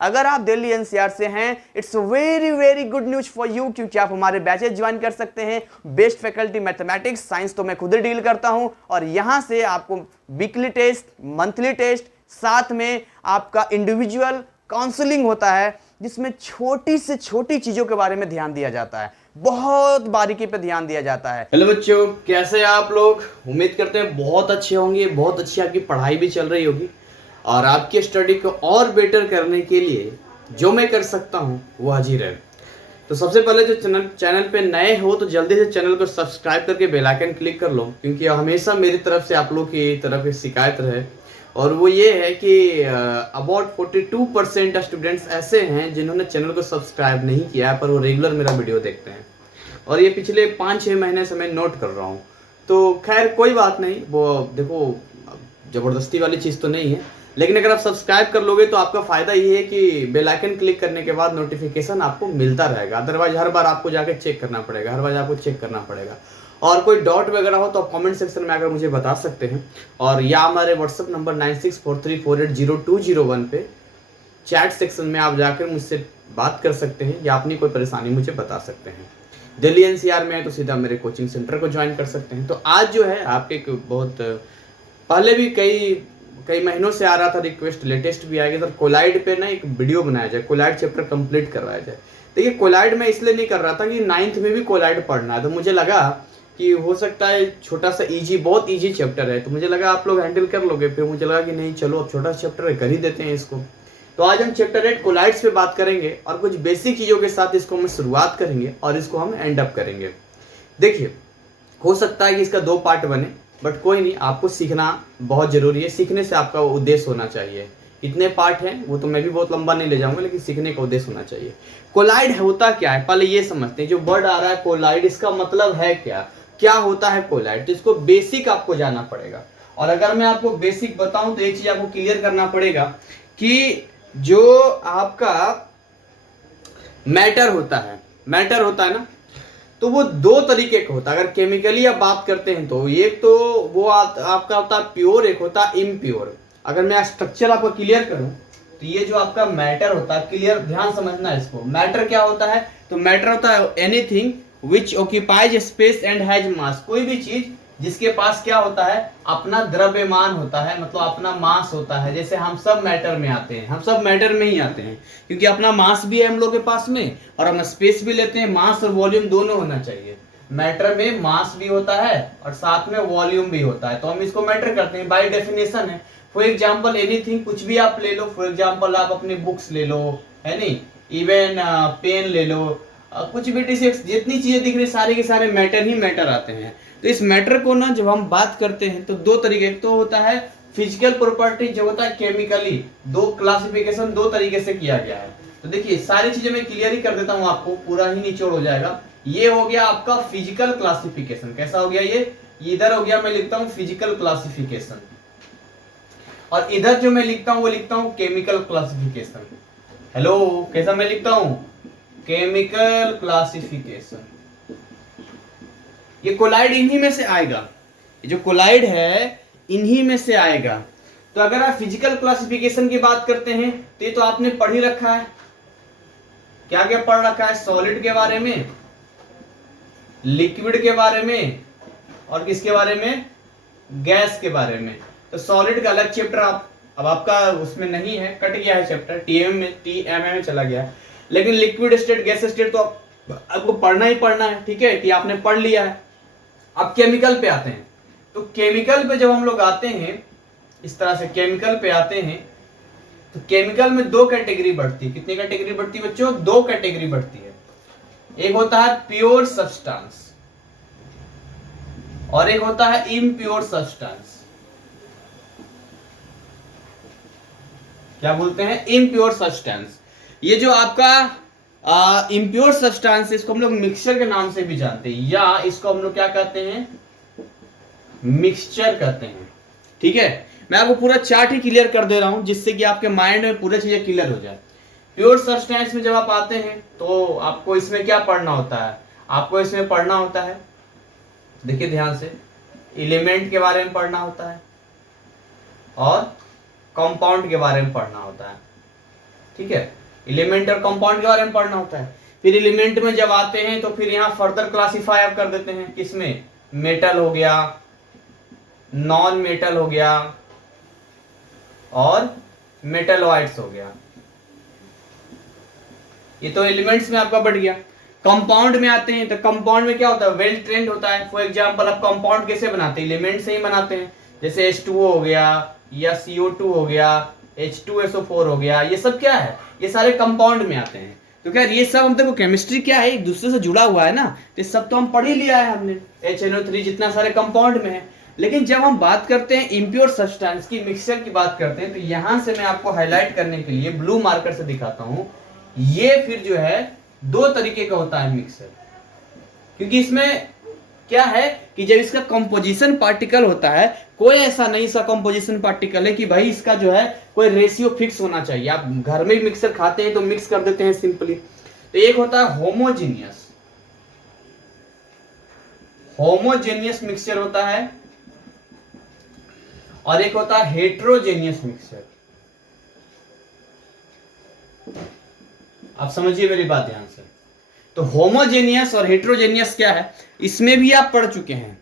अगर आप दिल्ली एनसीआर से हैं, it's very very good news for you, क्योंकि आप हमारे बैचेज ज्वाइन कर सकते हैं। बेस्ट फैकल्टी मैथमेटिक्स साइंस तो मैं खुद ही डील करता हूं, और यहां से आपको वीकली टेस्ट, मंथली टेस्ट, साथ में आपका इंडिविजुअल काउंसलिंग होता है, जिसमें छोटी से छोटी चीजों के बारे में ध्यान दिया जाता है, बहुत बारीकी पे ध्यान दिया जाता है। हेलो बच्चों, कैसे हैं आप लोग? उम्मीद करते हैं बहुत अच्छे होंगे, बहुत अच्छी आपकी पढ़ाई भी चल रही होगी, और आपकी स्टडी को और बेटर करने के लिए जो मैं कर सकता हूँ वो हाजिर है। तो सबसे पहले जो चैनल पे नए हो तो जल्दी से चैनल को सब्सक्राइब करके बेल आइकन क्लिक कर लो, क्योंकि हमेशा मेरी तरफ से आप लोग की तरफ एक शिकायत रहे, और वो ये है कि अबाउट 42% स्टूडेंट्स ऐसे हैं जिन्होंने चैनल को सब्सक्राइब नहीं किया है, पर वो रेगुलर मेरा वीडियो देखते हैं, और ये पिछले 5-6 महीने से मैं नोट कर रहा हूँ। तो खैर कोई बात नहीं, वो देखो ज़बरदस्ती वाली चीज़ तो नहीं है, लेकिन अगर आप सब्सक्राइब कर लोगे तो आपका फ़ायदा ये है कि बेल आइकन क्लिक करने के बाद नोटिफिकेशन आपको मिलता रहेगा। अदरवाइज हर बार आपको जाके चेक करना पड़ेगा, हर बार आपको चेक करना पड़ेगा। और कोई डाउट वगैरह हो तो आप कमेंट सेक्शन में आकर मुझे बता सकते हैं, और या हमारे व्हाट्सअप नंबर 9643480201 पे चैट सेक्शन में आप जाकर मुझसे बात कर सकते हैं, या अपनी कोई परेशानी मुझे बता सकते हैं। दिल्ली एनसीआर में है तो सीधा मेरे कोचिंग सेंटर को ज्वाइन कर सकते हैं। तो आज जो है आपके बहुत पहले भी कई महीनों से आ रहा था रिक्वेस्ट, लेटेस्ट भी आएगी, तो कोलाइड पे ना एक वीडियो बनाया जाए, कोलाइड चैप्टर कंप्लीट करवाया जाए। देखिए कोलाइड मैं इसलिए नहीं कर रहा था कि 9th में भी कोलाइड पढ़ना है, तो मुझे लगा कि हो सकता है छोटा सा इजी, बहुत इजी चैप्टर है, तो मुझे लगा आप लोग हैंडल कर लोगे। फिर मुझे लगा कि नहीं, चलो अब छोटा चैप्टर है, कर ही देते हैं इसको। तो आज हम चैप्टर 8 कोलाइड्स पे बात करेंगे, और कुछ बेसिक चीज़ों के साथ इसको हम शुरुआत करेंगे और इसको हम एंड अप करेंगे। देखिए हो सकता है कि इसका 2 पार्ट बने, बट कोई नहीं, आपको सीखना बहुत ज़रूरी है, सीखने से आपका उद्देश्य होना चाहिए। कितने पार्ट हैं वो तो मैं भी बहुत लंबा नहीं ले जाऊंगा, लेकिन सीखने का उद्देश्य होना चाहिए। कोलाइड होता क्या है, पहले ये समझते हैं। जो वर्ड आ रहा है कोलाइड, इसका मतलब है क्या, क्या होता है कोलाइड, तो इसको बेसिक आपको जानना पड़ेगा। और अगर मैं आपको बेसिक बताऊं तो एक चीज आपको क्लियर करना पड़ेगा कि जो आपका मैटर होता है ना, तो वो 2 तरीके का होता है। अगर केमिकली आप बात करते हैं तो एक तो वो आपका होता है प्योर, एक होता है इम्प्योर। अगर मैं स्ट्रक्चर आपको क्लियर करूं तो ये जो आपका मैटर होता है, क्लियर ध्यान समझना है इसको। मैटर क्या होता है, तो मैटर होता है anything which occupies space and has मास, कोई भी चीज जिसके पास क्या होता है, अपना द्रव्यमान होता है, मतलब अपना मास होता है। जैसे हम सब मैटर में आते हैं, हम सब मैटर में ही आते हैं, क्योंकि अपना मास भी है हम लोग के पास में, और हम स्पेस भी लेते हैं। मास और वॉल्यूम दोनों होना चाहिए। मैटर में मास भी होता है और साथ में वॉल्यूम भी होता है, तो हम इसको मैटर करते हैं, बाय डेफिनेशन है। फॉर एग्जाम्पल एनीथिंग, कुछ भी आप ले लो, फॉर एग्जाम्पल आप अपनी बुक्स ले लो, है नहीं, इवन पेन ले लो, कुछ भी जितनी चीजें दिख रही सारे के सारे मैटर ही मैटर आते हैं। तो इस मैटर को ना जब हम बात करते हैं तो 2 तरीके, एक तो होता है फिजिकल प्रॉपर्टी, जो होता है केमिकली। 2 क्लासिफिकेशन 2 तरीके से किया गया है। तो देखिए सारी चीजें मैं क्लियर ही कर देता हूं आपको, पूरा ही निचोड़ हो जाएगा। ये हो गया आपका फिजिकल क्लासिफिकेशन। कैसा हो गया ये, इधर हो गया मैं लिखता हूं फिजिकल क्लासिफिकेशन, और इधर जो मैं लिखता हूं वो लिखता हूं केमिकल क्लासिफिकेशन। हेलो, कैसा मैं लिखता हूं, केमिकल क्लासिफिकेशन। ये कोलाइड इन्हीं में से आएगा, ये जो कोलाइड है इन्हीं में से आएगा। तो अगर आप फिजिकल क्लासिफिकेशन की बात करते हैं तो ये तो आपने पढ़ ही रखा है। क्या क्या पढ़ रखा है, सॉलिड के बारे में, लिक्विड के बारे में, और किसके बारे में, गैस के बारे में। तो सॉलिड का अलग चैप्टर अब आपका उसमें नहीं है, कट गया है चैप्टर, टीएमए में चला गया है। लेकिन लिक्विड स्टेट, गैस स्टेट तो आपको पढ़ना ही पढ़ना है, ठीक है, कि आपने पढ़ लिया है। अब केमिकल पे आते हैं, तो केमिकल पे जब हम लोग आते हैं, इस तरह से केमिकल पे आते हैं, तो केमिकल में 2 कैटेगरी बढ़ती है। कितनी कैटेगरी बढ़ती है बच्चों, 2 कैटेगरी बढ़ती है। एक होता है प्योर सब्सटेंस और एक होता है इम्प्योर सब्सटेंस। क्या बोलते हैं, इम्प्योर सब्सटेंस। ये जो आपका इम्प्योर सब्सटेंस, इसको हम लोग मिक्सचर के नाम से भी जानते हैं, या इसको हम लोग क्या कहते हैं, मिक्सचर कहते हैं। ठीक है, मैं आपको पूरा चार्ट ही क्लियर कर दे रहा हूं, जिससे कि आपके माइंड में पूरी चीजें क्लियर हो जाए। प्योर सब्सटेंस में जब आप आते हैं तो आपको इसमें क्या पढ़ना होता है, आपको इसमें पढ़ना होता है, देखिए ध्यान से, एलिमेंट के बारे में पढ़ना होता है और कंपाउंड के बारे में पढ़ना होता है। ठीक है, एलिमेंट और कंपाउंड के बारे में पढ़ना होता है। फिर एलिमेंट में जब आते हैं तो फिर यहाँ फर्दर क्लासीफाई आप कर देते हैं, किसमें, मेटल हो गया, नॉन मेटल हो गया और मेटलॉइड्स हो गया। ये तो एलिमेंट्स में आपका बढ़ गया। कंपाउंड में आते हैं तो कंपाउंड में क्या होता है, वेल ट्रेंड होता है। फॉर एग्जांपल आप कंपाउंड कैसे बनाते हैं, एलिमेंट से ही बनाते हैं, जैसे H2O हो गया या CO2 हो गया, H2SO4 हो गया, ये सब क्या है, ये सारे कंपाउंड में आते हैं। तो क्या ये सब हम देखो केमिस्ट्री क्या है, एक दूसरे से जुड़ा हुआ है ना, तो सब तो हम पढ़ ही लिया है हमने, HNO3 जितना सारे कंपाउंड में है। लेकिन जब हम बात करते हैं इम्प्योर सब्सटेंस की, मिक्सचर की बात करते हैं, तो यहां से मैं आपको हाईलाइट करने के लिए ब्लू मार्कर से दिखाता हूं। ये फिर जो है दो तरीके का होता है मिक्सर, क्योंकि इसमें क्या है कि जब इसका कंपोजिशन पार्टिकल होता है, कोई ऐसा नहीं सा कंपोजिशन पार्टिकल है कि भाई इसका जो है कोई रेशियो फिक्स होना चाहिए। आप घर में मिक्सर खाते हैं तो मिक्स कर देते हैं सिंपली। तो एक होता है होमोजेनियस, होमोजेनियस मिक्सचर होता है, और एक होता है हेट्रोजेनियस मिक्सचर। आप समझिए मेरी बात ध्यान से। तो होमोजेनियस और हेट्रोजेनियस क्या है, इसमें भी आप पढ़ चुके हैं,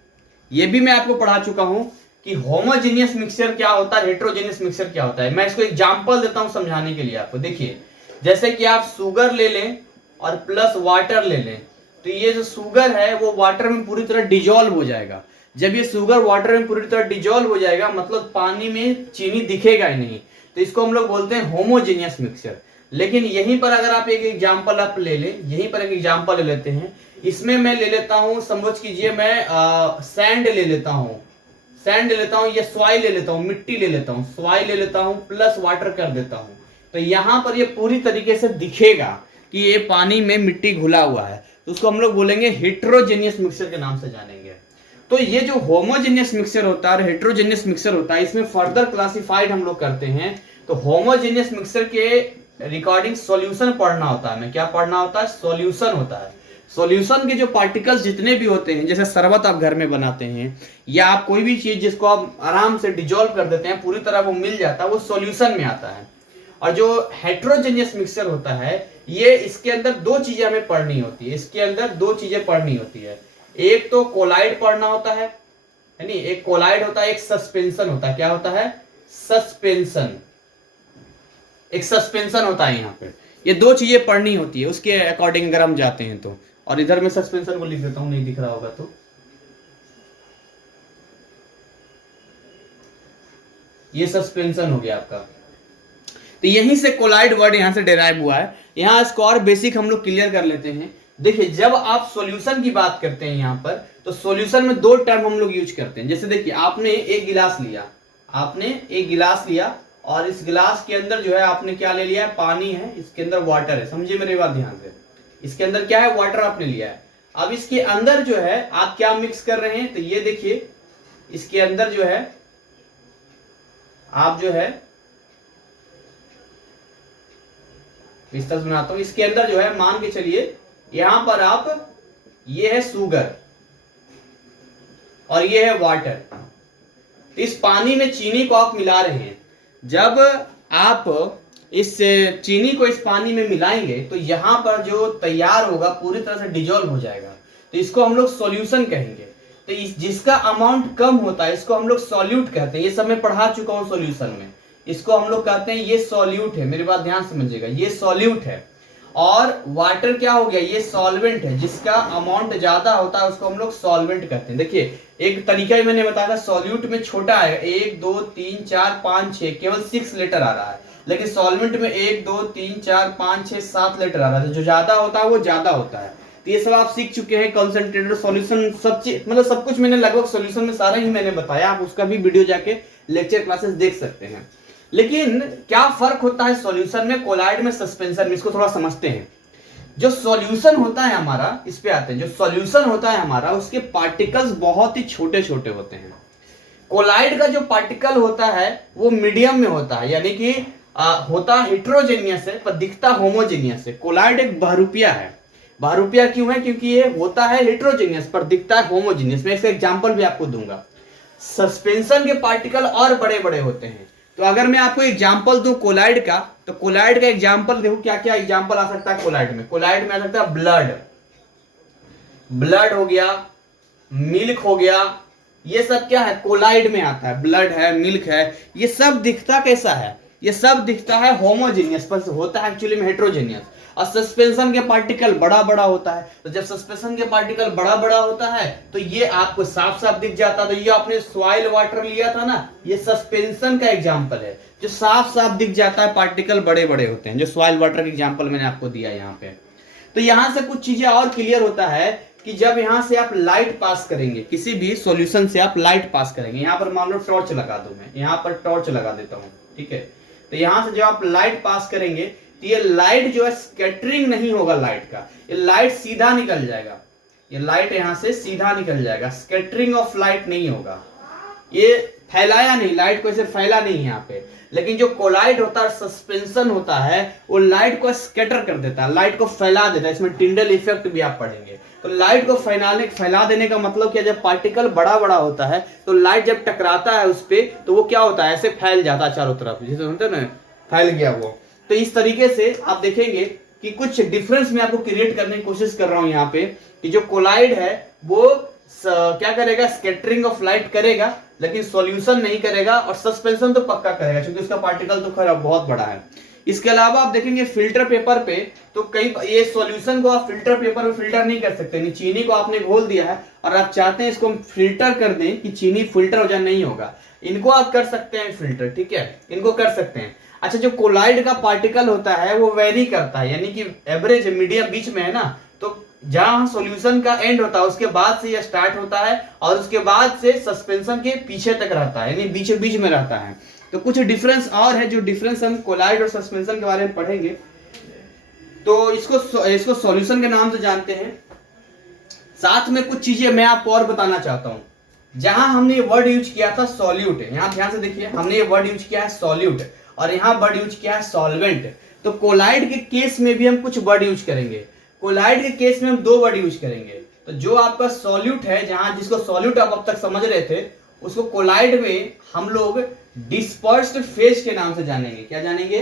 ये भी मैं आपको पढ़ा चुका हूं कि होमोजेनियस मिक्सचर क्या होता है, हेट्रोजेनियस मिक्सचर क्या होता है। मैं इसको एग्जांपल देता हूं समझाने के लिए आपको। देखिए, जैसे कि आप शुगर ले लें और प्लस वाटर ले लें, तो ये जो शुगर है वो वाटर में पूरी तरह डिजोल्व हो जाएगा। जब ये शुगर वाटर में पूरी तरह डिजोल्व हो जाएगा, मतलब पानी में चीनी दिखेगा ही नहीं, तो इसको हम लोग बोलते हैं होमोजेनियस मिक्सचर। लेकिन यहीं पर अगर आप एक एग्जांपल आप ले लें, यहीं पर एक एग्जांपल ले लेते हैं, इसमें मैं ले लेता हूं, समझ कीजिए मैं सैंड ले लेता हूं, सैंड ले लेता हूं या सॉइल ले लेता हूं, मिट्टी ले लेता हूं, सॉइल ले लेता हूं प्लस वाटर कर देता हूं, तो यहां पर ये पूरी तरीके से दिखेगा कि ये पानी में मिट्टी घुला हुआ है, तो उसको हम लोग बोलेंगे हेट्रोजेनियस मिक्सचर के नाम से जानेंगे। तो ये जो होमोजेनियस मिक्सचर होता है और हेट्रोजेनियस मिक्सचर होता है, इसमें फर्दर क्लासिफाइड हम लोग करते हैं। तो होमोजेनियस मिक्सचर के रिकॉर्डिंग सॉल्यूशन पढ़ना होता है, हमें क्या पढ़ना होता है, सॉल्यूशन होता है। सॉल्यूशन के जो पार्टिकल्स जितने भी होते हैं, जैसे शरबत आप घर में बनाते हैं या आप कोई भी चीज जिसको आप आराम से डिजोल्व कर देते हैं, पूरी तरह वो मिल जाता है, वो सॉल्यूशन में आता है। और जो हेट्रोजेनियस मिक्सचर होता है, ये इसके अंदर दो चीजें हमें पढ़नी होती है, इसके अंदर दो चीजें पढ़नी होती है। एक तो कोलाइड पढ़ना होता है, यानी एक कोलाइड होता है, एक सस्पेंशन होता है। क्या होता है, सस्पेंशन, एक सस्पेंशन होता है। यहाँ पे ये दो चीजें पढ़नी होती है, उसके अकॉर्डिंग अगर हम जाते हैं तो। और इधर मैं सस्पेंशन को लिख देता हूं, नहीं दिख रहा होगा तो। ये सस्पेंशन हो गया आपका। तो यहीं से कोलाइड वर्ड यहां से डेराइव हुआ है। यहां इसको और बेसिक हम लोग क्लियर कर लेते हैं। देखिए, जब आप सॉल्यूशन की बात करते हैं यहां पर, तो सॉल्यूशन में दो टर्म हम लोग यूज करते हैं। जैसे देखिए, आपने एक गिलास लिया, आपने एक गिलास लिया और इस गिलास के अंदर जो है आपने क्या ले लिया है, पानी है, इसके अंदर वाटर है। समझिए मेरी बात ध्यान से, इसके अंदर क्या है, वाटर आपने लिया है। अब इसके अंदर जो है आप क्या मिक्स कर रहे हैं, तो ये देखिए, इसके अंदर जो है आप जो है विस्तार बनाता हूं, इसके अंदर जो है मान के चलिए, यहां पर आप, ये है शुगर और ये है वाटर। इस पानी में चीनी को आप मिला रहे हैं। जब आप इस चीनी को इस पानी में मिलाएंगे तो यहां पर जो तैयार होगा पूरी तरह से डिजोल्व हो जाएगा, तो इसको हम लोग सॉल्यूशन कहेंगे। तो जिसका अमाउंट कम होता है इसको हम लोग सॉल्यूट कहते हैं। ये सब मैं पढ़ा चुका हूं सॉल्यूशन में। इसको हम लोग कहते हैं ये सॉल्यूट है, मेरी बात ध्यान समझिएगा, ये सॉल्यूट है। और वाटर क्या हो गया, ये सॉल्वेंट है। जिसका अमाउंट ज्यादा होता है उसको हम लोग सॉल्वेंट कहते हैं। देखिए, एक तरीका ही मैंने बताया था, सॉल्यूट में छोटा है, 1 2 3 4 5 6, केवल 6 लेटर आ रहा है। लेकिन सॉल्वेंट में 1 2 3 4 5 6 7 लेटर आ रहा है। जो ज्यादा होता है वो ज्यादा होता है। तो ये सब आप सीख चुके हैं, कंसंट्रेटेड, सॉल्यूशन, सब चीज, मतलब सब कुछ मैंने लगभग सॉल्यूशन में सारा ही मैंने बताया। आप उसका भी वीडियो जाके लेक्चर क्लासेस देख सकते हैं। लेकिन क्या फर्क होता है सॉल्यूशन में, कोलाइड में, सस्पेंशन में, इसको थोड़ा समझते हैं। जो सॉल्यूशन होता है हमारा, इस पे आते हैं, जो सॉल्यूशन होता है हमारा, उसके पार्टिकल्स बहुत ही छोटे छोटे होते हैं। कोलाइड का जो पार्टिकल होता है वो मीडियम में होता है, यानी कि होता हेट्रोजेनियस है पर दिखता होमोजेनियस है। कोलाइड एक बहुरूपिया है। बहुरूपिया क्यों है, क्योंकि ये होता है हेट्रोजेनियस पर दिखता है होमोजेनियस। मैं इसका एग्जांपल भी आपको दूंगा। सस्पेंशन के पार्टिकल और बड़े बड़े होते हैं। तो अगर मैं आपको एग्जांपल दूं कोलाइड का, तो कोलाइड का एग्जांपल देखो क्या क्या एग्जांपल आ सकता है कोलाइड में। कोलाइड में आ सकता है ब्लड, ब्लड हो गया, मिल्क हो गया, ये सब क्या है कोलाइड में आता है। ब्लड है, मिल्क है, ये सब दिखता कैसा है, ये सब दिखता है होमोजेनियस, पर होता है एक्चुअली में हेट्रोजेनियस। और सस्पेंशन के पार्टिकल बड़ा बड़ा होता है, तो जब सस्पेंशन के पार्टिकल बड़ा बड़ा होता है तो ये आपको साफ साफ दिख जाता है। तो ये आपने सॉइल वाटर लिया था ना, ये सस्पेंशन का एग्जांपल है, जो साफ साफ दिख जाता है, पार्टिकल बड़े बड़े होते हैं, जो सॉइल वाटर का एग्जांपल मैंने आपको दिया यहाँ पे। तो यहां से कुछ चीजें और क्लियर होता है कि जब यहां से आप लाइट पास करेंगे, किसी भी सॉल्यूशन से आप लाइट पास करेंगे, यहां पर मान लो टॉर्च लगा दूं, मैं यहां पर टॉर्च लगा देता हूं, ठीक है। तो यहां से जब आप लाइट पास करेंगे तो ये लाइट जो है स्कैटरिंग नहीं होगा लाइट का, ये लाइट सीधा निकल जाएगा, ये लाइट यहां से सीधा निकल जाएगा, स्कैटरिंग ऑफ लाइट नहीं होगा, ये फैलाया नहीं, लाइट को ऐसे फैला नहीं यहाँ पे। लेकिन जो कोलाइड होता है, सस्पेंशन होता है, वो लाइट को स्कैटर कर देता है, लाइट को फैला देता है। इसमें टिंडल इफेक्ट भी आप पढ़ेंगे। तो लाइट को फैला देने का मतलब क्या, जब पार्टिकल बड़ा बड़ा होता है तो लाइट जब टकराता है उस पे, तो वो क्या होता है, ऐसे फैल जाता है चारों तरफ, जैसे सुनते हैं ना, फैल गया वो। तो इस तरीके से आप देखेंगे कि कुछ डिफरेंस मैं आपको क्रिएट करने की कोशिश कर रहा हूं यहाँ पे, कि जो कोलाइड है वो क्या करेगा, स्कैटरिंग ऑफ लाइट करेगा, लेकिन सॉल्यूशन नहीं करेगा, और सस्पेंशन तो पक्का करेगा क्योंकि उसका पार्टिकल तो खैर बहुत बड़ा है। इसके अलावा आप देखेंगे फिल्टर पेपर पे, तो कई ये सॉल्यूशन को आप फिल्टर पेपर में फिल्टर नहीं कर सकते। नहीं, चीनी को आपने घोल दिया है और आप चाहते हैं इसको हम फिल्टर कर दें कि चीनी फिल्टर हो जाए, नहीं होगा। इनको आप कर सकते हैं फिल्टर, ठीक है, इनको कर सकते हैं। अच्छा, जो कोलाइड का पार्टिकल होता है वो वेरी करता है, यानी कि एवरेज मीडियम बीच में है ना, तो जहां सॉल्यूशन का एंड होता है उसके बाद से यह स्टार्ट होता है और उसके बाद से सस्पेंशन के पीछे तक रहता है, यानी बीच बीच में रहता है। तो कुछ डिफरेंस और है, जो डिफरेंस हम कोलाइड और सस्पेंशन के बारे में पढ़ेंगे। तो इसको सॉल्यूशन के नाम से जानते हैं। साथ में कुछ चीजें मैं आपको और बताना चाहता हूं। जहां हमने ये वर्ड यूज किया था सॉल्यूट, यहां ध्यान से देखिए, हमने ये वर्ड यूज किया है सॉल्यूट और यहां वर्ड यूज किया है सॉल्वेंट। तो कोलाइड के केस में भी हम कुछ वर्ड यूज करेंगे। कोलाइड के केस में हम दो वर्ड यूज करेंगे। तो जो आपका सॉल्यूट है, जहां जिसको सॉल्यूट आप अब तक समझ रहे थे, उसको कोलाइड में हम लोग डिस्पर्स्ड फेज के नाम से जानेंगे। क्या जानेंगे?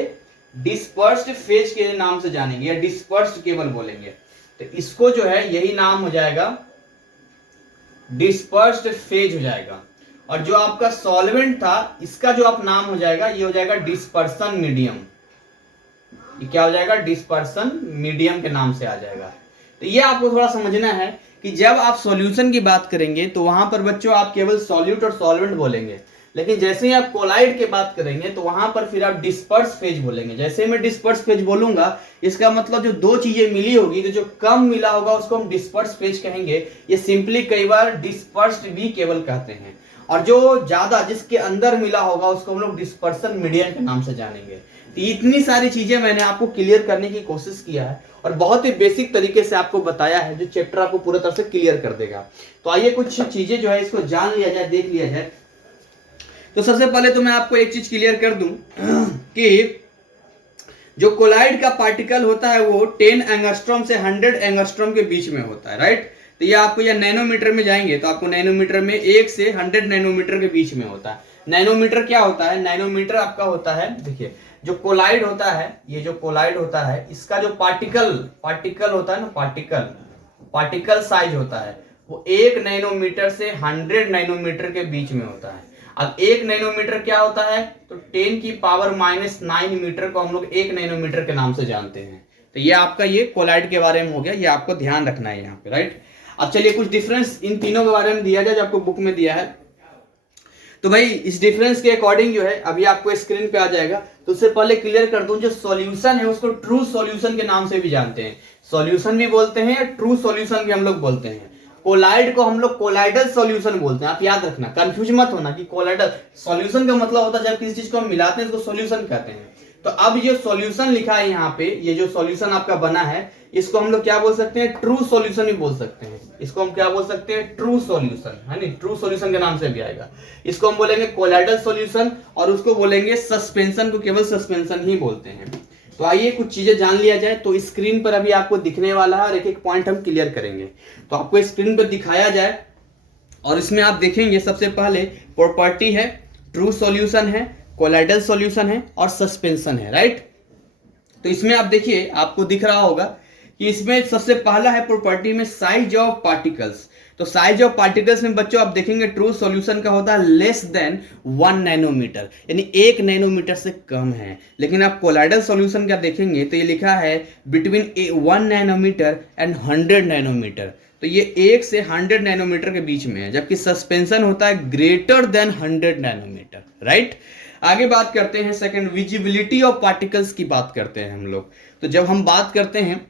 डिस्पर्स्ड फेज के नाम से जानेंगे, या डिस्पर्स्ड केवल बोलेंगे। तो इसको जो है यही नाम हो जाएगा, डिस्पर्स्ड फेज हो जाएगा। और जो आपका सॉल्वेंट था, इसका जो आप नाम हो जाएगा, ये हो जाएगा डिस्पर्सन मीडियम। ये क्या हो जाएगा? डिस्पर्सन मीडियम के नाम से आ जाएगा। तो ये आपको थोड़ा समझना है कि जब आप सॉल्यूशन की बात करेंगे तो वहां पर बच्चों आप केवल सॉल्यूट और सॉल्वेंट बोलेंगे, लेकिन जैसे ही आप कोलाइड की बात करेंगे तो वहां पर फिर आप डिस्पर्स फेज बोलेंगे। जैसे मैं डिस्पर्स फेज बोलूंगा, इसका मतलब जो दो चीजें मिली होगी, तो जो कम मिला होगा उसको हम डिस्पर्स फेज कहेंगे। ये सिंपली कई बार डिस्पर्स्ड भी केवल कहते हैं। और जो ज्यादा जिसके अंदर मिला होगा उसको हम लोग डिस्पर्सन मीडियम के नाम से जानेंगे। तो इतनी सारी चीजें मैंने आपको क्लियर करने की कोशिश किया है और बहुत ही बेसिक तरीके से आपको बताया है, जो चैप्टर आपको पूरा तरह से क्लियर कर देगा। तो आइए कुछ चीजें जो है इसको जान लिया जाए, देख लिया जाए। तो सबसे पहले तो मैं आपको एक चीज क्लियर कर दूं कि जो कोलाइड का पार्टिकल होता है वो 10 एंगस्ट्रॉम से 100 एंगस्ट्रॉम के बीच में होता है, राइट। तो ये आपको या नैनोमीटर में जाएंगे तो आपको नैनोमीटर में 1 से 100 नैनोमीटर के बीच में होता है। नैनोमीटर क्या होता है? नैनोमीटर आपका होता है, देखिए जो कोलाइड होता है, ये जो कोलाइड होता है, इसका जो पार्टिकल होता है ना, पार्टिकल साइज होता है, वो 1 नैनोमीटर से 100 नैनोमीटर के बीच में होता है। अब 1 नैनोमीटर क्या होता है? तो 10 की पावर -9 मीटर को हम लोग 1 नैनोमीटर के नाम से जानते हैं। तो ये आपका ये कोलाइड के बारे में हो गया, ये आपको ध्यान रखना है यहाँ पे, राइट। अब चलिए कुछ डिफरेंस इन तीनों के बारे में दिया जाए जो आपको बुक में दिया है। तो भाई इस डिफरेंस के अकॉर्डिंग जो है अभी आपको स्क्रीन पे आ जाएगा। तो उससे पहले क्लियर कर दूं, जो सॉल्यूशन है उसको ट्रू सॉल्यूशन के नाम से भी जानते हैं। सॉल्यूशन भी बोलते हैं, ट्रू सॉल्यूशन भी हम लोग बोलते हैं। कोलाइड को हम लोग कोलाइडल सॉल्यूशन बोलते हैं। आप याद रखना, कंफ्यूज मत होना कि कोलाइडल सॉल्यूशन का मतलब होता है जब किसी चीज को हम मिलाते हैं इसको सॉल्यूशन कहते हैं। तो अब जो सॉल्यूशन लिखा है यहाँ पे, ये जो सॉल्यूशन आपका बना है, इसको हम लोग क्या बोल सकते हैं? ट्रू सॉल्यूशन भी बोल सकते हैं। इसको हम क्या बोल सकते हैं? ट्रू सॉल्यूशन, है नहीं, ट्रू सॉल्यूशन के नाम से भी आएगा। इसको हम बोलेंगे कोलाइडल सॉल्यूशन, और उसको बोलेंगे सस्पेंशन को केवल सस्पेंशन ही बोलते हैं। तो आइए कुछ चीजें जान लिया जाए। तो स्क्रीन पर अभी आपको दिखने वाला है और एक एक पॉइंट हम क्लियर करेंगे। तो आपको स्क्रीन पर दिखाया जाए और इसमें आप देखेंगे सबसे पहले प्रॉपर्टी है, ट्रू सॉल्यूशन है, कोलाइडल सॉल्यूशन है और सस्पेंशन है, राइट। तो इसमें आप देखिए, आपको दिख रहा होगा कि इसमें सबसे पहला है प्रॉपर्टी में साइज ऑफ पार्टिकल्स। तो साइज ऑफ पार्टिकल्स में बच्चों आप देखेंगे ट्रू सॉल्यूशन का होता है लेस देन 1 नैनोमीटर, यानी 1 नैनोमीटर से कम है। लेकिन आप कोलाइडल सॉल्यूशन का देखेंगे तो ये लिखा है बिटवीन 1 नैनोमीटर एंड 100 नैनोमीटर। तो ये 1 से 100 नैनोमीटर के बीच में है, जबकि सस्पेंशन होता है ग्रेटर देन 100 नैनोमीटर, राइट। आगे बात करते हैं सेकंड, विजिबिलिटी ऑफ पार्टिकल्स की बात करते हैं हम लोग। तो जब हम बात करते हैं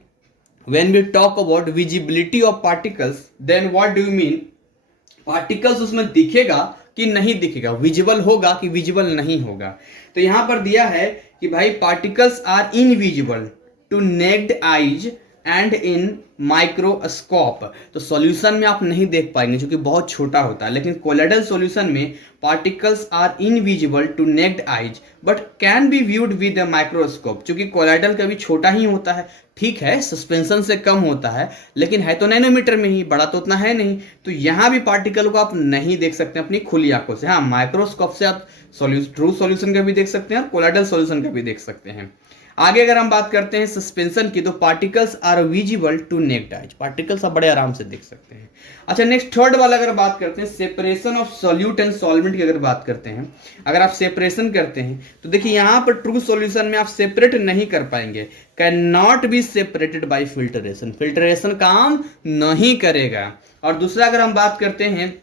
when we talk about visibility of particles, then what do you mean? Particles उसमें दिखेगा कि नहीं दिखेगा, विजिबल होगा कि विजिबल नहीं होगा। तो यहां पर दिया है कि भाई particles are invisible to naked eyes and in microscope. तो सॉल्यूशन में आप नहीं देख पाएंगे क्योंकि बहुत छोटा होता है, लेकिन कोलाइडल सॉल्यूशन में particles are invisible to naked eyes but can be viewed with the microscope. क्योंकि कोलाइडल का भी छोटा ही होता है, ठीक है, सस्पेंशन से कम होता है, लेकिन है तो नैनोमीटर में ही, बड़ा तो उतना है नहीं। तो यहां भी पार्टिकल को आप नहीं देख सकते अपनी खुली आंखों से। हाँ, माइक्रोस्कोप से आप ट्रू सॉल्यूशन का भी देख सकते हैं और कोलाइडल सॉल्यूशन का भी देख सकते हैं। आगे अगर हम बात करते हैं सस्पेंशन की, तो particles are visible to naked eyes, particles आप बड़े आराम से देख सकते हैं। अच्छा, नेक्स्ट थर्ड वाला अगर बात करते हैं separation of solute and solvent की अगर बात करते हैं, अगर आप सेपरेशन करते हैं तो देखिए यहां पर ट्रू सॉल्यूशन में आप सेपरेट नहीं कर पाएंगे, can not be separated by filtration, filtration काम नहीं करेगा। और दूसरा अगर हम बात करते हैं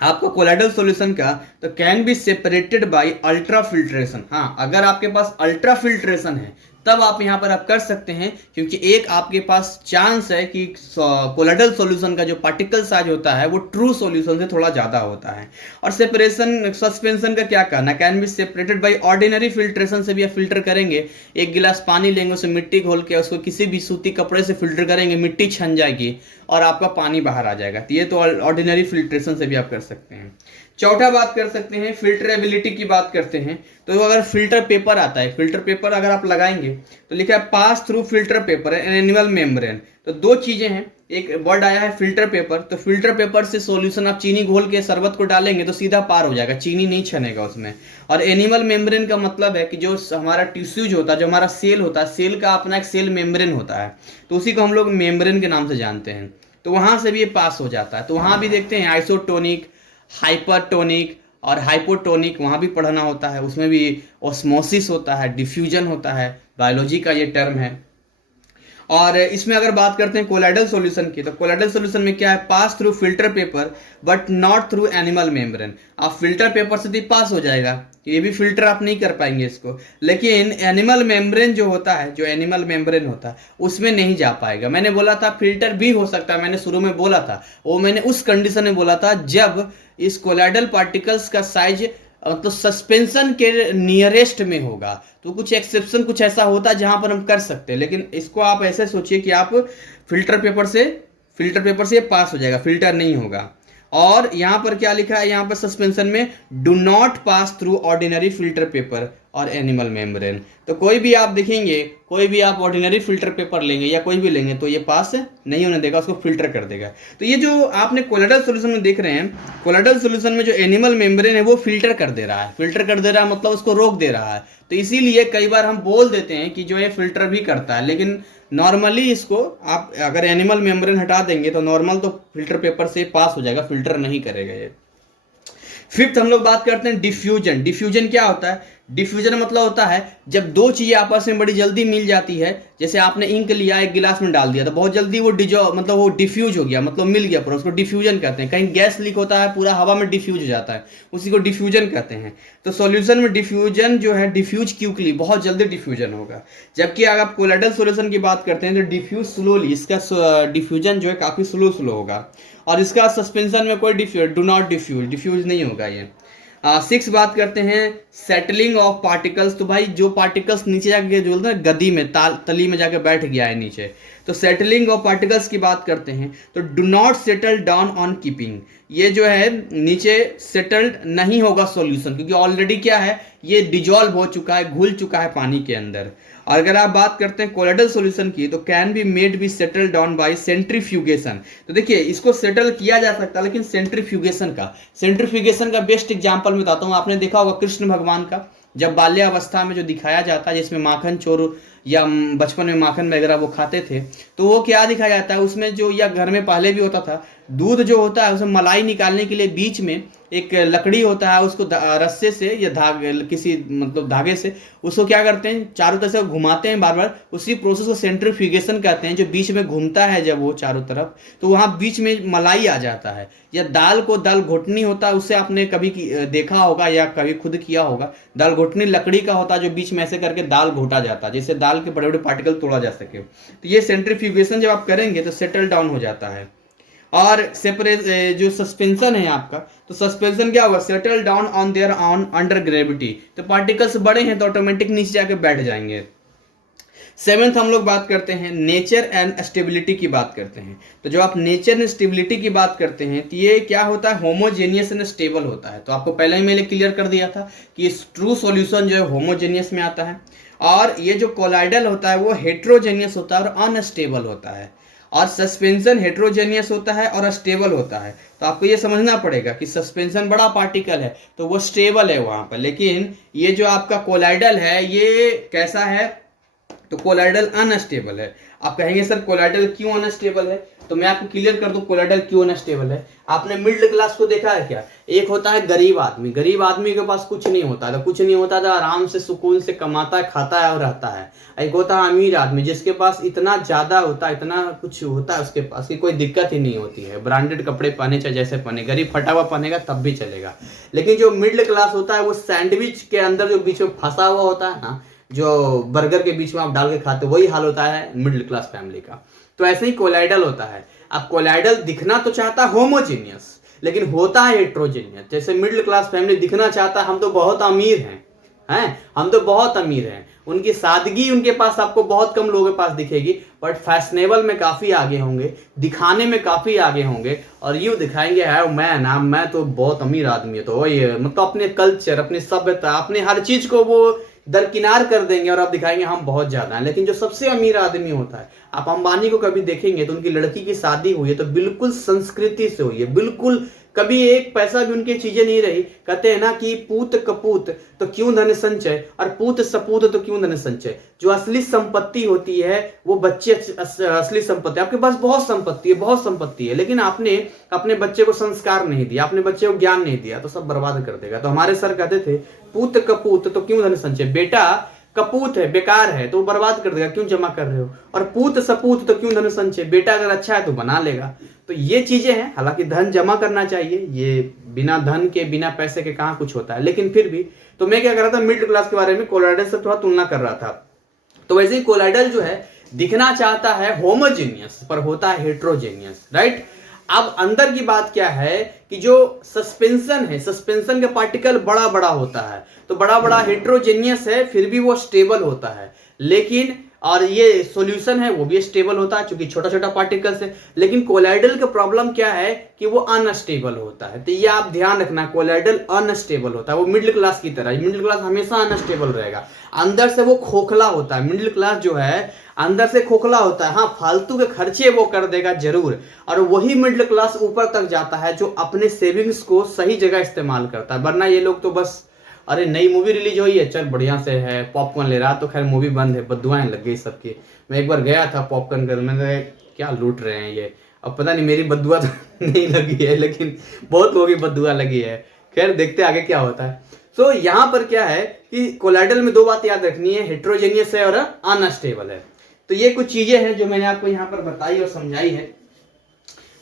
आपको कोलाइडल सॉल्यूशन का, तो can be separated by ultra filtration. हाँ, अगर आपके पास अल्ट्रा फिल्ट्रेशन है तब आप यहां पर आप कर सकते हैं, क्योंकि एक आपके पास चांस है कि कोलाइडल सॉल्यूशन का जो पार्टिकल साइज होता है वो ट्रू सॉल्यूशन से थोड़ा ज्यादा होता है। और सेपरेशन सस्पेंशन का क्या कहना, can be separated by ordinary filtration से भी आप फिल्टर करेंगे। एक गिलास पानी लेंगे, उसमें मिट्टी घोल के उसको किसी भी सूती कपड़े से फिल्टर करेंगे, मिट्टी छन जाएगी और आपका पानी बाहर आ जाएगा। तो ये तो ऑर्डिनरी फिल्ट्रेशन से भी आप कर सकते हैं। चौथा बात कर सकते हैं फिल्टरेबिलिटी की बात करते हैं। तो अगर फिल्टर पेपर आता है, फिल्टर पेपर अगर आप लगाएंगे तो लिखा है pass through filter paper and animal membrane. तो दो चीजें हैं, एक वर्ड आया है फिल्टर पेपर, तो फिल्टर पेपर से सॉल्यूशन आप चीनी घोल के शरबत को डालेंगे तो सीधा पार हो जाएगा, चीनी नहीं छनेगा उसमें। और एनिमल मेम्ब्रेन का मतलब है कि जो हमारा टिश्यूज होता है, जो हमारा सेल होता है, सेल का अपना एक सेल मेम्ब्रेन होता है, तो उसी को हम लोग मेम्ब्रेन के नाम से जानते हैं। तो वहां से भी ये पास हो जाता है। तो वहां भी देखते हैं आइसोटोनिक, हाइपरटोनिक और हाइपोटोनिक, वहां भी पढ़ना होता है, उसमें भी ऑस्मोसिस होता है, डिफ्यूजन होता है, बायोलॉजी का ये टर्म है। और इसमें अगर बात करते हैं कोलाइडल सॉल्यूशन की, तो कोलाइडल सॉल्यूशन में क्या है, pass through filter paper but not through animal membrane. आप फिल्टर पेपर से भी पास हो जाएगा, ये भी फिल्टर आप नहीं कर पाएंगे इसको, लेकिन एनिमल मेम्ब्रेन जो होता है, जो एनिमल मेम्ब्रेन होता है उसमें नहीं जा पाएगा। मैंने बोला था फिल्टर भी हो सकता है, मैंने शुरू में बोला था, वो मैंने उस कंडीशन में बोला था जब इस कोलाइडल पार्टिकल्स का साइज मतलब सस्पेंशन के नियरेस्ट में होगा। तो कुछ एक्सेप्शन कुछ ऐसा होता है जहां पर हम कर सकते हैं, लेकिन इसको आप ऐसे सोचिए कि आप फिल्टर पेपर से पास हो जाएगा, फिल्टर नहीं होगा। और यहां पर क्या लिखा है, यहां पर सस्पेंशन में do not pass through ordinary filter paper और एनिमल मेम्ब्रेन। तो कोई भी आप देखेंगे, कोई भी आप ऑर्डिनरी फिल्टर पेपर लेंगे या कोई भी लेंगे तो ये पास नहीं होने देगा, उसको फिल्टर कर देगा। तो ये जो आपने कोलाइडल सॉल्यूशन में देख रहे हैं, कोलाइडल सॉल्यूशन में जो एनिमल मेम्ब्रेन है वो फिल्टर कर दे रहा है, मतलब उसको रोक दे रहा है। तो इसीलिए कई बार हम बोल देते हैं कि जो ये फिल्टर भी करता है, लेकिन नॉर्मली इसको आप अगर एनिमल मेम्ब्रेन हटा देंगे तो नॉर्मल तो फिल्टर पेपर से पास हो जाएगा, फिल्टर नहीं करेगा ये। फिफ्थ हम लोग बात करते हैं डिफ्यूजन। डिफ्यूजन क्या होता है, डिफ्यूजन मतलब होता है जब दो चीजें आपस में बड़ी जल्दी मिल जाती है, जैसे आपने इंक लिया एक गिलास में डाल दिया तो बहुत जल्दी वो मतलब वो डिफ्यूज हो गया, मतलब मिल गया पूरा, उसको डिफ्यूजन कहते हैं। कहीं गैस लीक होता है पूरा हवा में डिफ्यूज हो जाता है, उसी को डिफ्यूजन कहते हैं। तो सॉल्यूशन में डिफ्यूजन जो है डिफ्यूज क्विकली, बहुत जल्दी डिफ्यूजन होगा। जबकि अगर आप कोलाइडल सॉल्यूशन की बात करते हैं तो डिफ्यूज स्लोली, इसका डिफ्यूजन जो है काफी स्लो होगा। और इसका सस्पेंशन में कोई डू नॉट डिफ्यूज नहीं होगा ये। 6 बात करते हैं सेटलिंग ऑफ पार्टिकल्स। तो भाई जो पार्टिकल्स नीचे जाके जो बोलते हैं गद्दी में तली में जाके बैठ गया है नीचे, तो सेटलिंग ऑफ पार्टिकल्स की बात करते हैं तो do not settle down on keeping. ये जो है नीचे सेटल्ड नहीं होगा सॉल्यूशन, क्योंकि ऑलरेडी क्या है, ये डिजॉल्व हो चुका है, घुल चुका है पानी के अंदर। और अगर आप बात करते हैं कोलाइडल सॉल्यूशन की, तो can be made be settle down by centrifugation. तो देखिए इसको सेटल किया जा सकता है, लेकिन सेंट्रीफ्यूगेशन का बेस्ट एग्जांपल मैं बताता हूँ। आपने देखा होगा कृष्ण भगवान का, जब बाल्यावस्था में जो दिखाया जाता है, जिसमें माखन चोर या बचपन में माखन वगैरह वो खाते थे, तो वो क्या दिखाया जाता है उसमें, जो या घर में पहले भी होता था, दूध जो होता है उसमें मलाई निकालने के लिए बीच में एक लकड़ी होता है, उसको रस्से से या किसी मतलब धागे से उसको क्या करते हैं, चारों तरफ से घुमाते हैं बार बार, उसी प्रोसेस को सेंट्रीफ्यूगेशन कहते हैं। जो बीच में घूमता है जब वो चारों तरफ, तो वहाँ बीच में मलाई आ जाता है। या दाल घोटनी होता है, उससे आपने कभी देखा होगा या कभी खुद किया होगा। दाल घोटनी लकड़ी का होता है, जो बीच में ऐसे करके दाल घोटा जाता है, जिससे दाल के बड़े बड़े पार्टिकल तोड़ा जा सके। तो ये सेंट्रीफ्यूगेशन जब आप करेंगे तो सेटल डाउन हो जाता है। और सेपरेट जो सस्पेंशन है आपका, तो सस्पेंशन क्या होगा, settle down on their on under gravity. तो पार्टिकल्स बड़े हैं तो ऑटोमेटिक नीचे जाके बैठ जाएंगे। सेवेंथ हम लोग बात करते हैं नेचर एंड स्टेबिलिटी की बात करते हैं। तो जब आप नेचर एंड स्टेबिलिटी की बात करते हैं तो ये क्या होता है, होमोजेनियस एंड स्टेबल होता है। तो आपको पहले ही मैंने क्लियर कर दिया था कि ट्रू सॉल्यूशन जो है होमोजेनियस में आता है, और ये जो कोलाइडल होता है वो हेट्रोजेनियस होता है और अनस्टेबल होता है। और सस्पेंशन हेट्रोजेनियस होता है और स्टेबल होता है। तो आपको ये समझना पड़ेगा कि सस्पेंशन बड़ा पार्टिकल है तो वो स्टेबल है वहां पर, लेकिन ये जो आपका कोलाइडल है ये कैसा है, तो कोलाइडल अनस्टेबल है। आप कहेंगे सर कोलाइडल क्यों अनस्टेबल है, तो मैं आपको क्लियर कर दूं कोलाइडल क्यों अनस्टेबल है। आपने मिडिल क्लास को देखा है क्या, एक होता है गरीब आदमी, गरीब आदमी के पास कुछ नहीं होता था, कुछ नहीं होता था, आराम से सुकून से कमाता है, खाता है और रहता है। एक होता है अमीर आदमी, जिसके पास इतना ज्यादा होता है, इतना कुछ होता है उसके पास कि कोई दिक्कत ही नहीं होती है, ब्रांडेड कपड़े पहने चाहे जैसे पहने, गरीब फटा हुआ पहनेगा तब भी चलेगा। लेकिन जो मिडिल क्लास होता है वो सैंडविच के अंदर जो बीच में फंसा हुआ होता है ना, जो बर्गर के बीच में आप डाल के खाते हो, वही हाल होता है मिडिल क्लास फैमिली का। तो ऐसे ही कोलाइडल होता है। अब कोलाइडल दिखना तो चाहता है होमोजेनियस, लेकिन होता है हेट्रोजेनियस। जैसे मिडिल क्लास फैमिली दिखना चाहता है हम तो बहुत अमीर हैं, हम तो बहुत अमीर हैं, उनकी सादगी उनके पास आपको बहुत कम लोगों के पास दिखेगी, बट फैशनेबल में काफी आगे होंगे, दिखाने में काफी आगे होंगे, और यूं दिखाएंगे है मैं तो बहुत अमीर आदमी है। तो वही मतलब अपने कल्चर, अपनी सभ्यता, अपने हर चीज को वो दरकिनार कर देंगे और आप दिखाएंगे हम बहुत ज्यादा हैं। लेकिन जो सबसे अमीर आदमी होता है, आप अंबानी को कभी देखेंगे तो उनकी लड़की की शादी हुई है तो बिल्कुल संस्कृति से हुई है, बिल्कुल कभी एक पैसा भी उनकी चीजें नहीं रही। कहते हैं ना कि पूत कपूत तो क्यों धन संचय, और पूत सपूत तो क्यों धन संचय। जो असली संपत्ति होती है वो बच्चे असली संपत्ति। आपके पास बहुत संपत्ति है, लेकिन आपने अपने बच्चे को संस्कार नहीं दिया, अपने बच्चे को ज्ञान नहीं दिया, तो सब बर्बाद कर देगा। तो हमारे सर कहते थे पूत कपूत तो क्यों धन संचय, बेटा कपूत है, बेकार है तो बर्बाद कर देगा, क्यों जमा कर रहे हो। और पूत सपूत तो क्यों धन संचय, बेटा अगर अच्छा है तो बना लेगा। तो ये चीजें हैं, हालांकि धन जमा करना चाहिए, ये बिना धन के बिना पैसे के कहां कुछ होता है, लेकिन फिर भी। तो मैं क्या कर रहा था, मिडिल क्लास के बारे में कोलाइडल से थोड़ा तुलना कर रहा था। तो वैसे ही कोलाइडल जो है दिखना चाहता है होमोजेनियस पर होता है हेट्रोजेनियस, राइट। अब अंदर की बात क्या है कि जो सस्पेंशन है, सस्पेंशन का पार्टिकल बड़ा बड़ा होता है, तो बड़ा बड़ा हेट्रोजेनियस है, फिर भी वो स्टेबल होता है। लेकिन और ये सॉल्यूशन है वो भी स्टेबल होता है क्योंकि छोटा छोटा पार्टिकल्स है। लेकिन कोलाइडल का प्रॉब्लम क्या है कि वो अनस्टेबल होता है। तो ये आप ध्यान रखना, कोलाइडल अनस्टेबल होता है। वो मिडिल क्लास की तरह, मिडिल क्लास हमेशा अनस्टेबल रहेगा, अंदर से वो खोखला होता है। मिडिल क्लास जो है अंदर से खोखला होता है, हाँ फालतू के खर्चे वो कर देगा जरूर, और वही मिडिल क्लास ऊपर तक जाता है जो अपने सेविंग्स को सही जगह इस्तेमाल करता है। वरना ये लोग तो बस अरे नई मूवी रिलीज हुई है, चल बढ़िया से है, पॉपकॉर्न ले रहा, तो खैर मूवी बंद है, बद्दुआएं लग गई सबकी। मैं एक बार गया था पॉपकॉर्न कर, मैंने क्या लूट रहे हैं ये। अब पता नहीं मेरी बद्दुआ तो नहीं लगी है, लेकिन बहुत लोगों की बद्दुआ लगी है। खैर देखते आगे क्या होता है। तो यहाँ पर क्या है कि कोलाइडल में दो बात याद रखनी है, हेट्रोजेनियस है और अनस्टेबल है। तो ये कुछ चीजें हैं जो मैंने आपको यहाँ पर बताई और समझाई है।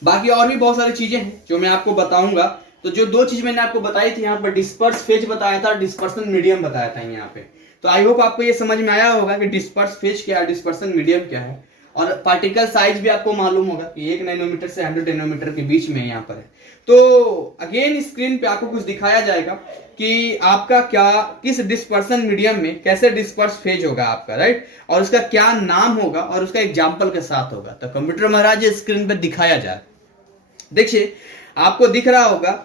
बाकी और भी बहुत सारी चीजें हैं जो मैं आपको बताऊंगा। तो जो दो चीज मैंने आपको बताई थी, यहाँ पर डिस्पर्स फेज बताया था, डिस्पर्सन मीडियम बताया था यहाँ पे। तो आई होप आपको ये समझ में आया होगा कि डिस्पर्स फेज क्या है, डिस्पर्सन मीडियम क्या है, और पार्टिकल साइज भी आपको मालूम होगा कि 1 नैनोमीटर से 100 नैनोमीटर के बीच में यहाँ पर है। तो अगेन स्क्रीन पे आपको कुछ दिखाया जाएगा कि आपका क्या किस डिस्पर्सन मीडियम में कैसे डिस्पर्स फेज होगा आपका, राइट, और उसका क्या नाम होगा और उसका एग्जाम्पल के साथ होगा। तो कंप्यूटर महाराज स्क्रीन पे दिखाया जाए, देखिए आपको दिख रहा होगा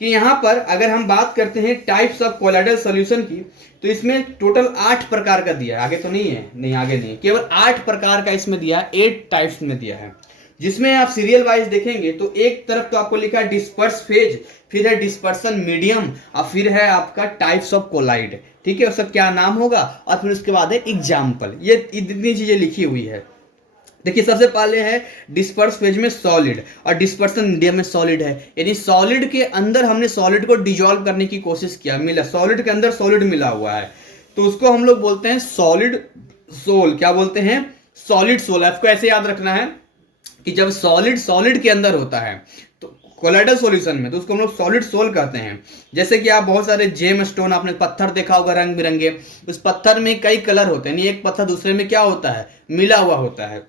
कि यहाँ पर अगर हम बात करते हैं टाइप्स ऑफ कोलाइडल सॉल्यूशन की, तो इसमें टोटल 8 प्रकार का दिया है। आगे तो नहीं है, नहीं आगे नहीं, केवल 8 प्रकार का इसमें दिया है, 8 टाइप्स में दिया है। जिसमें आप सीरियल वाइज देखेंगे तो एक तरफ तो आपको लिखा है डिस्पर्स फेज, फिर है डिस्पर्सन मीडियम और फिर है आपका टाइप्स ऑफ कोलाइड। ठीक है, उसका क्या नाम होगा और फिर उसके बाद है एग्जाम्पल। ये इतनी चीजें लिखी हुई है। देखिए सबसे पहले है डिस्पर्स फेज में सॉलिड और डिस्पर्सन मीडियम में सॉलिड है, यानी सॉलिड के अंदर हमने सॉलिड को डिजोल्व करने की कोशिश किया, मिला सॉलिड के अंदर सॉलिड मिला हुआ है, तो उसको हम लोग बोलते हैं सॉलिड सोल। क्या बोलते हैं? Solid sol. आपको ऐसे याद रखना है कि जब सॉलिड सॉलिड के अंदर होता है तो कोलाइडल सॉल्यूशन में, तो उसको हम लोग सॉलिड सोल कहते हैं। जैसे कि आप बहुत सारे जेम स्टोन, आपने पत्थर देखा होगा रंग बिरंगे, उस पत्थर में कई कलर होते हैं, एक पत्थर दूसरे में क्या होता है? मिला हुआ होता है,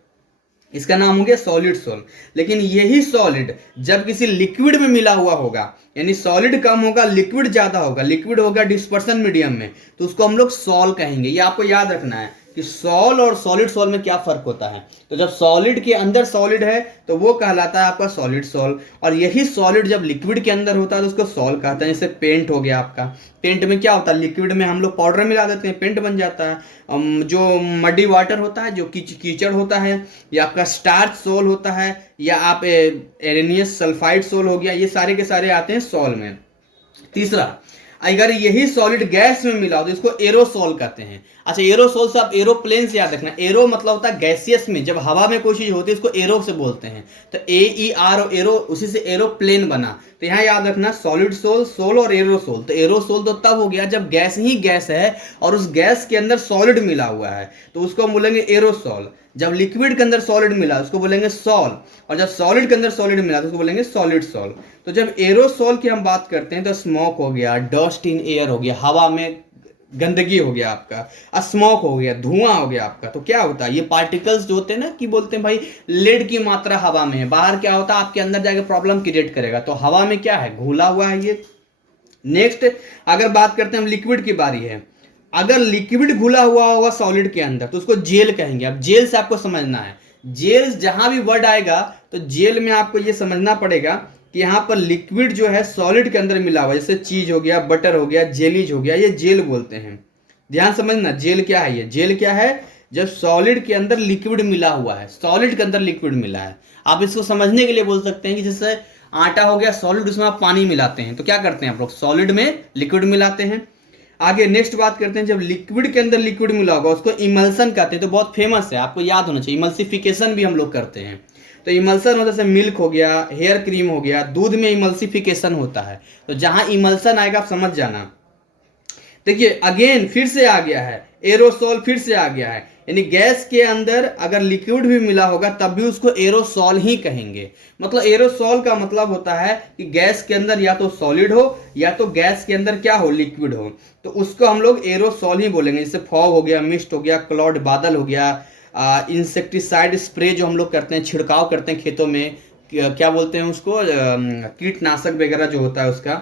इसका नाम हो गया सॉलिड सोल। लेकिन यही सॉलिड जब किसी लिक्विड में मिला हुआ होगा, यानी सॉलिड कम होगा लिक्विड ज्यादा होगा, लिक्विड होगा डिस्पर्सन मीडियम में, तो उसको हम लोग सॉल कहेंगे। ये आपको याद रखना है कि सॉल और सॉलिड सोल में क्या फर्क होता है। तो जब सॉलिड के अंदर सॉलिड है तो वो कहलाता है आपका सॉलिड सोल, और यही सॉलिड जब लिक्विड के अंदर होता है तो उसको सॉल कहते हैं। जैसे पेंट हो गया आपका, पेंट में क्या होता है? लिक्विड में हम लोग पाउडर मिला देते हैं, पेंट बन जाता है। जो मडी वाटर होता है, जो कीचड़ होता है, या आपका स्टार्च सोल होता है, या आप एरेनियस सल्फाइड सोल हो गया, ये सारे के सारे आते हैं सॉल में। तीसरा, अगर यही सॉलिड गैस में मिला हो तो इसको एरोसोल कहते हैं। अच्छा, एरोसोल से आप एरोप्लेन से याद रखना, एरो मतलब होता है गैसियस में, जब हवा में कोई चीज होती है इसको एरो से बोलते हैं, तो AER एरो, उसी से एरोप्लेन बना। तो यहाँ याद रखना सॉलिड सोल, सोल और एरोसोल। तो एरोसोल तो तब हो गया जब गैस ही गैस है और उस गैस के अंदर सॉलिड मिला हुआ है, तो उसको हम बोलेंगे एरोसोल। जब लिक्विड के अंदर सॉलिड मिला उसको बोलेंगे सॉल, और जब सॉलिड के अंदर सॉलिड मिला तो उसको बोलेंगे सॉलिड सॉल। तो जब एरोसोल की हम बात करते हैं तो स्मोक हो गया, डस्ट इन एयर हो गया, हवा में गंदगी हो गया आपका, स्मोक हो गया, धुआं हो गया आपका। तो क्या होता है? ये पार्टिकल्स जो होते हैं ना, कि बोलते हैं भाई लेड की मात्रा हवा में है, बाहर क्या होता है? आपके अंदर जाकर प्रॉब्लम क्रिएट करेगा। तो हवा में क्या है? घुला हुआ है ये। नेक्स्ट अगर बात करते हैं हम लिक्विड की बारी है, अगर लिक्विड घुला हुआ होगा सॉलिड के अंदर तो उसको जेल कहेंगे। अब जेल से आपको समझना है, जेल जहां भी वर्ड आएगा तो जेल में आपको ये समझना पड़ेगा कि यहाँ पर लिक्विड जो है सॉलिड के अंदर मिला हुआ, जैसे चीज हो गया, बटर हो गया, जेलीज हो गया, ये जेल बोलते हैं। ध्यान समझना, जेल क्या है? ये जेल क्या है? जब सॉलिड के अंदर लिक्विड मिला हुआ है, सॉलिड के अंदर लिक्विड मिला है। आप इसको समझने के लिए बोल सकते हैं कि जैसे आटा हो गया सॉलिड, उसमें आप पानी मिलाते हैं, तो क्या करते हैं आप लोग? सॉलिड में लिक्विड मिलाते हैं। आगे नेक्स्ट बात करते हैं, जब लिक्विड के अंदर लिक्विड मिला होगा उसको इमल्सन कहते हैं। तो बहुत फेमस है, आपको याद होना चाहिए, इमल्सिफिकेशन भी हम लोग करते हैं। तो इमल्सन होता है, जैसे मिल्क हो गया, हेयर क्रीम हो गया, दूध में इमल्सिफिकेशन होता है। तो जहां इमल्सन आएगा आप समझ जाना। देखिए अगेन फिर से आ गया है एरोसोल, फिर से आ गया है, यानी गैस के अंदर अगर लिक्विड भी मिला होगा तब भी उसको एरोसोल ही कहेंगे। मतलब एरोसोल का मतलब होता है कि गैस के अंदर या तो सॉलिड हो या तो गैस के अंदर क्या हो? लिक्विड हो, तो उसको हम लोग एरोसोल ही बोलेंगे। जैसे फॉग हो गया, मिस्ट हो गया, क्लाउड बादल हो गया, इंसेक्टिसाइड स्प्रे जो हम लोग करते हैं, छिड़काव करते हैं खेतों में, क्या बोलते हैं उसको? कीटनाशक वगैरह जो होता है उसका।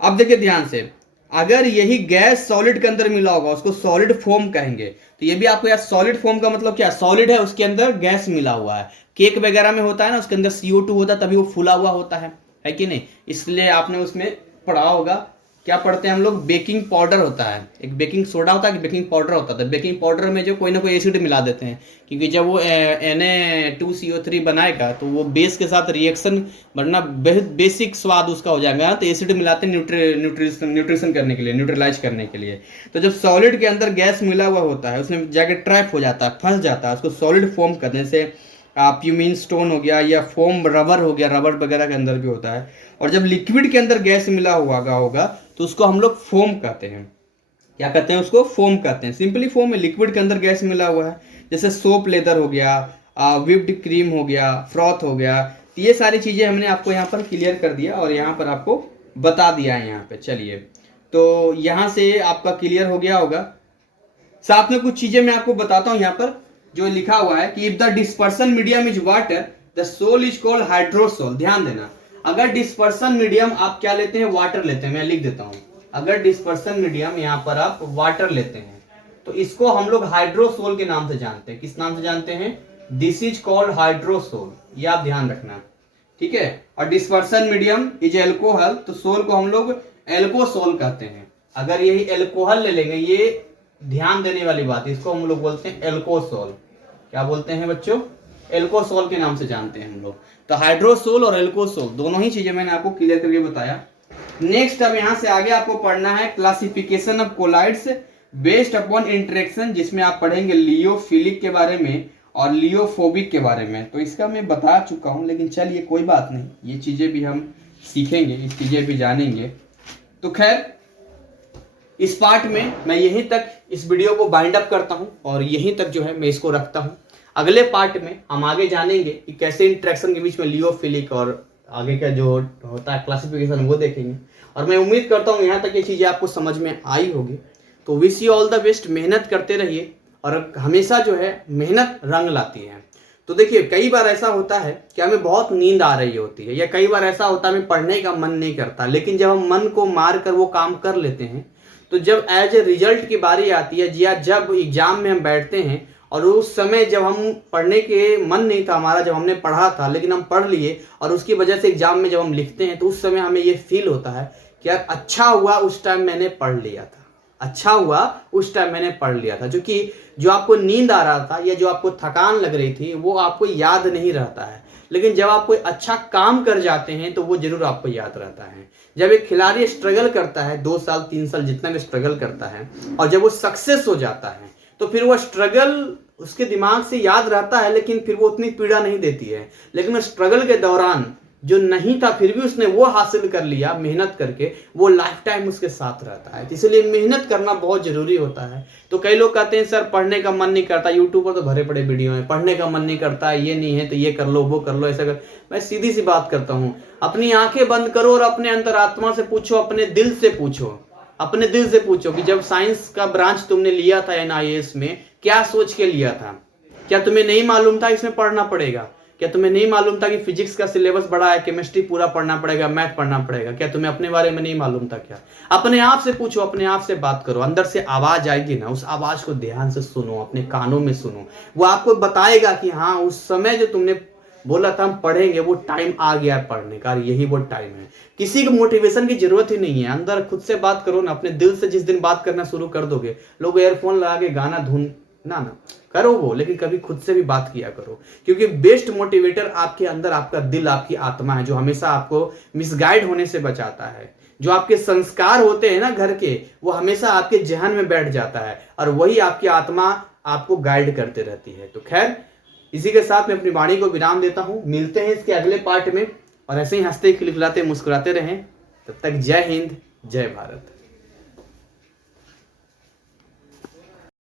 अब देखिए ध्यान से, अगर यही गैस सॉलिड के अंदर मिला होगा उसको सॉलिड फोम कहेंगे। तो ये भी आपको यार, सॉलिड फोम का मतलब क्या? सॉलिड है उसके अंदर गैस मिला हुआ है। केक वगैरह में होता है ना, उसके अंदर CO2 होता है तभी वो फूला हुआ होता है कि नहीं? इसलिए आपने उसमें पढ़ा होगा, क्या पढ़ते हैं हम लोग? बेकिंग पाउडर होता है, एक बेकिंग सोडा होता है कि बेकिंग पाउडर होता है। तो बेकिंग पाउडर में जो कोई ना कोई एसिड मिला देते हैं, क्योंकि जब वो Na2CO3 बनाएगा तो वो बेस के साथ रिएक्शन बनना बेसिक स्वाद उसका हो जाएगा, तो एसिड मिलाते हैं न्यूट्रिशन करने के लिए, न्यूट्रलाइज करने के लिए। तो जब सॉलिड के अंदर गैस मिला हुआ होता है उसमें जाके ट्रैप हो जाता है, फंस जाता है, उसको सॉलिड फॉर्म करने से प्यूमिन स्टोन हो गया या फोम रबर हो गया, रबर वगैरह के अंदर भी होता है। और जब लिक्विड के अंदर गैस मिला हुआ होगा तो उसको हम लोग फोम कहते हैं। क्या कहते हैं उसको? फोम कहते हैं। सिंपली फोम है, लिक्विड के अंदर गैस मिला हुआ है। जैसे सोप लेदर हो गया, विप्ड क्रीम हो गया, फ्रॉथ हो गया, तो ये सारी चीजें हमने आपको यहाँ पर क्लियर कर दिया और यहाँ पर आपको बता दिया है यहाँ पे। चलिए, तो यहाँ से आपका क्लियर हो गया होगा। साथ में कुछ चीजें मैं आपको बताता हूँ यहाँ पर जो लिखा हुआ है कि if the dispersion medium is water the sol is called hydrosol. ध्यान देना, अगर डिस्पर्सन मीडियम आप क्या लेते हैं? वाटर लेते हैं। मैं लिख देता हूं, अगर डिस्पर्सन मीडियम यहां पर आप वाटर लेते हैं तो इसको हम लोग हाइड्रोसोल के नाम से जानते हैं। किस नाम से जानते हैं? दिस इज कॉल्ड हाइड्रोसोल, ये आप ध्यान रखना, ठीक है। और डिस्पर्सन मीडियम इज एल्कोहल, तो सोल को हम लोग एल्कोसोल कहते हैं। अगर यही एल्कोहल ले लेंगे, ये ध्यान देने वाली बात है, इसको हम लोग बोलते हैं एल्कोसोल। क्या बोलते हैं बच्चों? एल्कोसोल के नाम से जानते हैं हम लोग। तो हाइड्रोसोल और एल्कोसोल दोनों ही चीजें मैंने आपको क्लियर करके बताया। नेक्स्ट अब यहाँ से आगे आपको पढ़ना है classification of colloids based upon interaction, जिसमें आप पढ़ेंगे लियोफिलिक के बारे में और लियोफोबिक के बारे में। तो इसका मैं बता चुका हूँ, लेकिन चलिए कोई बात नहीं, ये चीजें भी हम सीखेंगे, इस चीजें भी जानेंगे। तो खैर इस पार्ट में मैं यहीं तक इस वीडियो को बाइंड अप करता हूं और यहीं तक जो है मैं इसको रखता हूं। अगले पार्ट में हम आगे जानेंगे कि कैसे इंटरेक्शन के बीच में लियोफिलिक और आगे का जो होता है क्लासिफिकेशन वो देखेंगे। और मैं उम्मीद करता हूं यहाँ तक ये चीज़ें आपको समझ में आई होगी। तो wish you all the best, मेहनत करते रहिए और हमेशा जो है मेहनत रंग लाती है। तो देखिए कई बार ऐसा होता है कि हमें बहुत नींद आ रही होती है, या कई बार ऐसा होता है हमें पढ़ने का मन नहीं करता, लेकिन जब हम मन को मार कर वो काम कर लेते हैं, तो जब एज ए रिजल्ट की बारी आती है या जब एग्जाम में हम बैठते हैं और उस समय जब हम पढ़ने के मन नहीं था हमारा, जब हमने पढ़ा था लेकिन हम पढ़ लिए और उसकी वजह से एग्जाम में जब हम लिखते हैं तो उस समय हमें ये फील होता है कि यार अच्छा हुआ उस टाइम मैंने पढ़ लिया था, अच्छा हुआ उस टाइम मैंने पढ़ लिया था। क्योंकि जो आपको नींद आ रहा था या जो आपको थकान लग रही थी वो आपको याद नहीं रहता है, लेकिन जब आप कोई अच्छा काम कर जाते हैं तो वो जरूर आपको याद रहता है। जब एक खिलाड़ी स्ट्रगल करता है 2 साल 3 साल जितना भी स्ट्रगल करता है और जब वो सक्सेस हो जाता है तो फिर वो स्ट्रगल उसके दिमाग से याद रहता है, लेकिन फिर वो उतनी पीड़ा नहीं देती है। लेकिन स्ट्रगल के दौरान जो नहीं था फिर भी उसने वो हासिल कर लिया मेहनत करके, वो लाइफ टाइम उसके साथ रहता है। इसलिए मेहनत करना बहुत जरूरी होता है। तो कई लोग कहते हैं सर पढ़ने का मन नहीं करता, यूट्यूब पर तो भरे पड़े वीडियो हैं, पढ़ने का मन नहीं करता, ये नहीं है तो ये कर लो वो कर लो ऐसा कर। मैं सीधी सी बात करता हूँ, अपनी आंखें बंद करो और अपने अंतरात्मा से पूछो, अपने दिल से पूछो, अपने दिल से पूछो कि जब साइंस का ब्रांच तुमने लिया था NIS में क्या सोच के लिया था? क्या तुम्हें नहीं मालूम था इसमें पढ़ना पड़ेगा? क्या तुम्हें नहीं मालूम था कि फिजिक्स का सिलेबस बड़ा है, केमिस्ट्री पूरा पढ़ना पड़ेगा, मैथ पढ़ना पड़ेगा? क्या तुम्हें अपने बारे में नहीं मालूम था क्या? अपने आप से पूछो, अपने आप से बात करो। अंदर से आवाज आएगी ना, उस आवाज को ध्यान से सुनो, अपने कानों में सुनो, वो आपको बताएगा कि हाँ उस समय जो तुमने बोला था हम पढ़ेंगे वो टाइम आ गया है पढ़ने का, यही वो टाइम है। किसी को मोटिवेशन की जरूरत ही नहीं है, अंदर खुद से बात करो ना, अपने दिल से। जिस दिन बात करना शुरू कर दोगे, लोग एयरफोन लगा के गाना धुन ना करो वो, लेकिन कभी खुद से भी बात किया करो, क्योंकि बेस्ट मोटिवेटर आपके अंदर आपका दिल, आपकी आत्मा है, जो हमेशा आपको मिसगाइड होने से बचाता है। जो आपके संस्कार होते हैं ना घर के, वो हमेशा आपके जहन में बैठ जाता है और वही आपकी आत्मा आपको गाइड करते रहती है। तो खैर इसी के साथ मैं अपनी वाणी को विराम देता हूं। मिलते हैं इसके अगले पार्ट में और ऐसे ही हंसते खिलखिलाते मुस्कुराते रहें। तब तक जय हिंद, जय भारत।